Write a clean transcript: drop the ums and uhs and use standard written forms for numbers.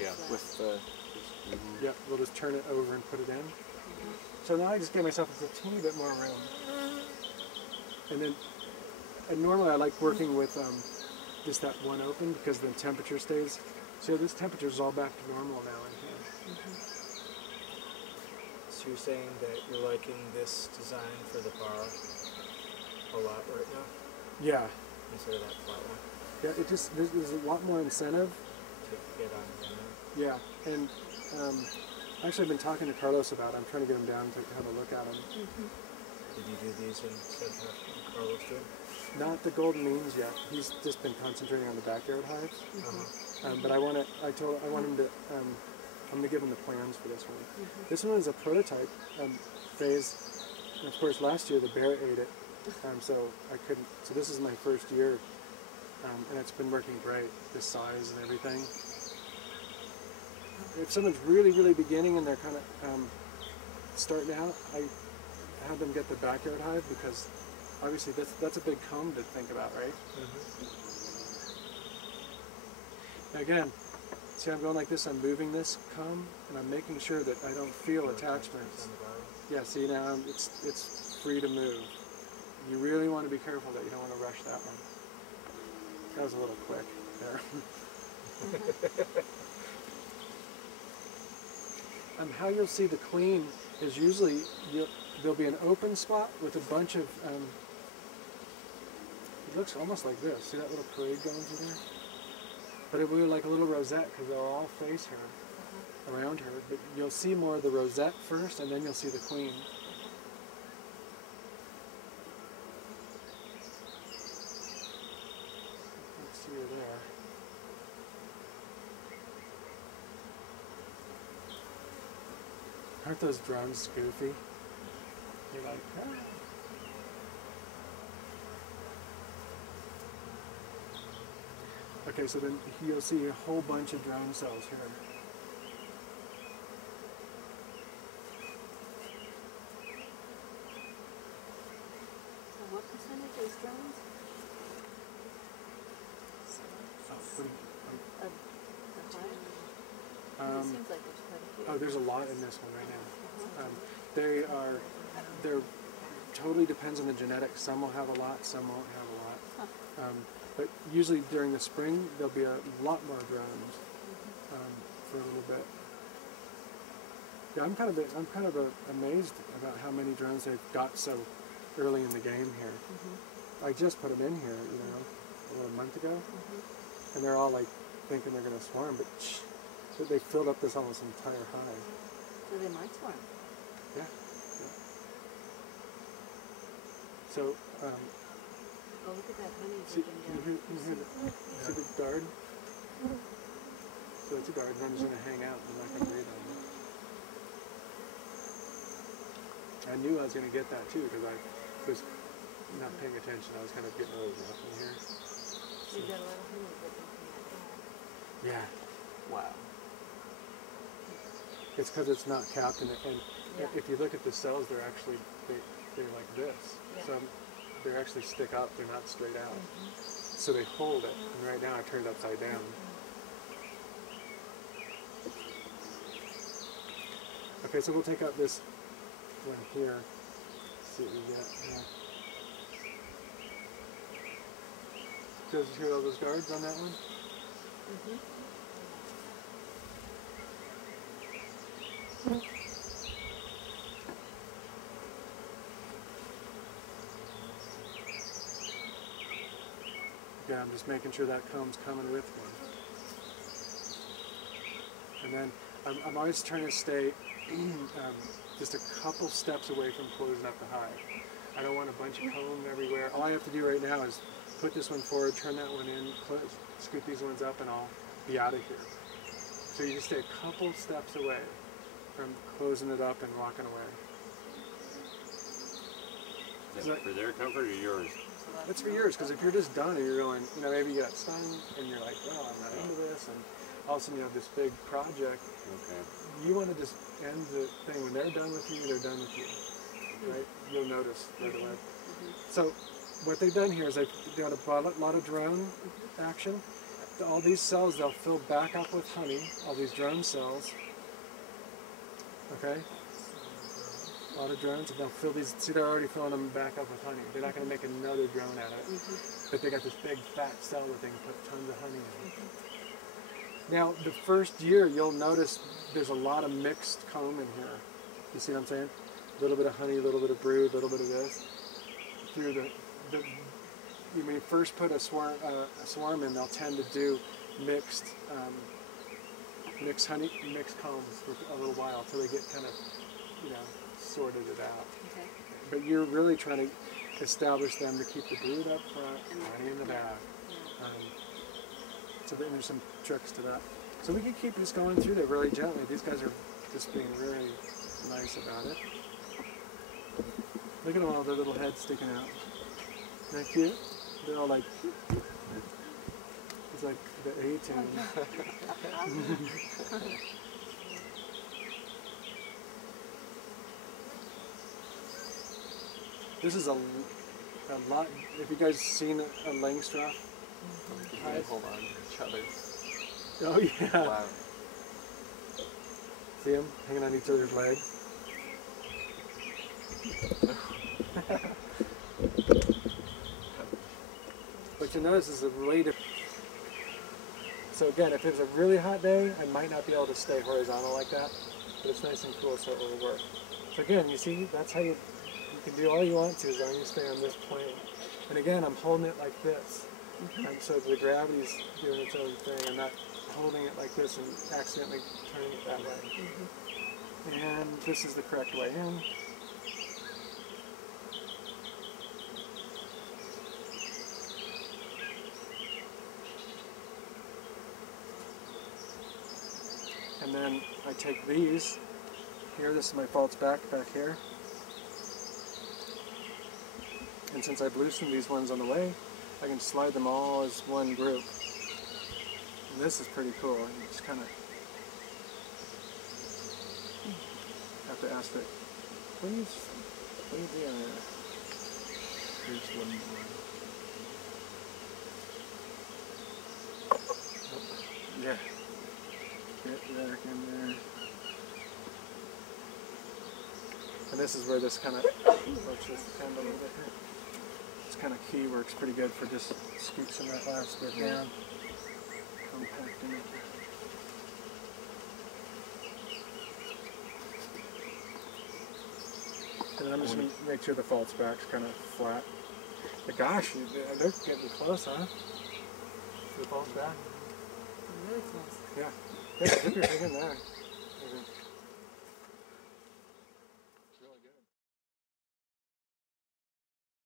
Yeah. With the. Yep, we'll just turn it over and put it in. So now I just gave myself a teeny bit more room. And normally I like working with just that one open because the temperature stays. So this temperature is all back to normal now in here. So you're saying that you're liking this design for the bar a lot right now? Yeah. Instead of that flat one? Yeah, there's a lot more incentive. To get on there. Yeah, and actually I've been talking to Carlos about it. I'm trying to get him down to have a look at them. Did you do these instead of Carlos doing? Not the golden means yet. He's just been concentrating on the backyard hives. But I want him to. I'm going to give him the plans for this one. This one is a prototype phase. And of course, last year the bear ate it, so I couldn't. So this is my first year, and it's been working great. This size and everything. If someone's really, really beginning and they're kind of starting out, I have them get the backyard hive because obviously that's a big comb to think about, right? Now again, see I'm going like this, I'm moving this comb and I'm making sure that I don't feel attachments. Yeah, see now it's free to move. You really want to be careful that you don't want to rush that one. That was a little quick there. How you'll see the queen is usually there'll be an open spot with a bunch of, it looks almost like this. See that little parade going through there? But it will be like a little rosette because they'll all face her, around her. But you'll see more of the rosette first and then you'll see the queen. Let's see her there. Aren't those drones goofy? You're like, ah. Okay, so then you'll see a whole bunch of drone cells here. So what percentage is drones? It seems like there's quite a few. Oh, there's a lot in this one right now. They're totally depends on the genetics. Some will have a lot, some won't have a lot. But usually during the spring there'll be a lot more drones for a little bit. Yeah, I'm kind of amazed about how many drones they've got so early in the game here. I just put them in here, a month ago, and they're all like thinking they're going to swarm, but they filled up this almost entire hive. So they might swarm. Yeah. So, oh, look at that honey. see the guard? So it's a guard, and I'm just going to hang out. I'm not going to breathe on it. I knew I was going to get that too because I was not paying attention. I was kind of getting a little rough in here. So you got a lot of honey that Yeah. Wow. It's because it's not capped, and if you look at the cells, they're actually they're like this. Yeah. So they actually stick up. They're not straight out. So they hold it. And right now, I turned upside down. Okay, so we'll take out this one here. See what we get. Yeah. Does you hear all those guards on that one? Yeah, I'm just making sure that comb's coming with me. And then I'm always trying to stay just a couple steps away from closing up the hive. I don't want a bunch of comb everywhere. All I have to do right now is put this one forward, turn that one in, scoop these ones up, and I'll be out of here. So you just stay a couple steps away from closing it up and walking away. Is that for their comfort or yours? It's for yours, because if you're just done and you're going, maybe you got stung and you're like, well, I'm not into this, and all of a sudden you have this big project. Okay. You want to just end the thing. When they're done with you, they're done with you. Right? You'll notice right away. So what they've done here is they've got a lot of drone action, all these cells, they'll fill back up with honey, all these drone cells. Okay? A lot of drones, and they'll fill these, see they're already filling them back up with honey. They're not going to make another drone out of it. But they got this big fat cell that they can put tons of honey in. Now, the first year, you'll notice there's a lot of mixed comb in here. You see what I'm saying? A little bit of honey, a little bit of brood, a little bit of this. Through when you first put a swarm in, they'll tend to do mixed combs for a little while until they get kind of, sorted it out. Okay. But you're really trying to establish them to keep the brood up front and honey in the back. So then there's some tricks to that. So we can keep just going through there really gently. These guys are just being really nice about it. Look at them all, their little heads sticking out. Isn't that cute? They're all like, it's like the A-tune. This is a lot. Have you guys seen a Langstroth? They hold on to each other. Oh yeah. Wow. See them hanging on each other's legs? What you notice is a really different. So again, if it's a really hot day, I might not be able to stay horizontal like that, but it's nice and cool, so it will work. So again, you see, that's how you can do all you want to as long as you stay on this plane. And again, I'm holding it like this. And so the gravity's doing its own thing. I'm not holding it like this and accidentally turning it that way. And this is the correct way in. And then I take these. Here, this is my false back here. And since I've loosened these ones on the way, I can slide them all as one group. And this is pretty cool. You just kind of have to ask it, what are you doing there? Here's one more. Yeah. Get back in there. And this is where this kind of works this pen a little bit here. This kind of key works pretty good for just scooching that last bit down, compacting it. And then I'm just going to make sure the false back's kind of flat. But gosh, they're getting close, huh? To the false back? Really close. Yeah. Yeah, dip your finger in there.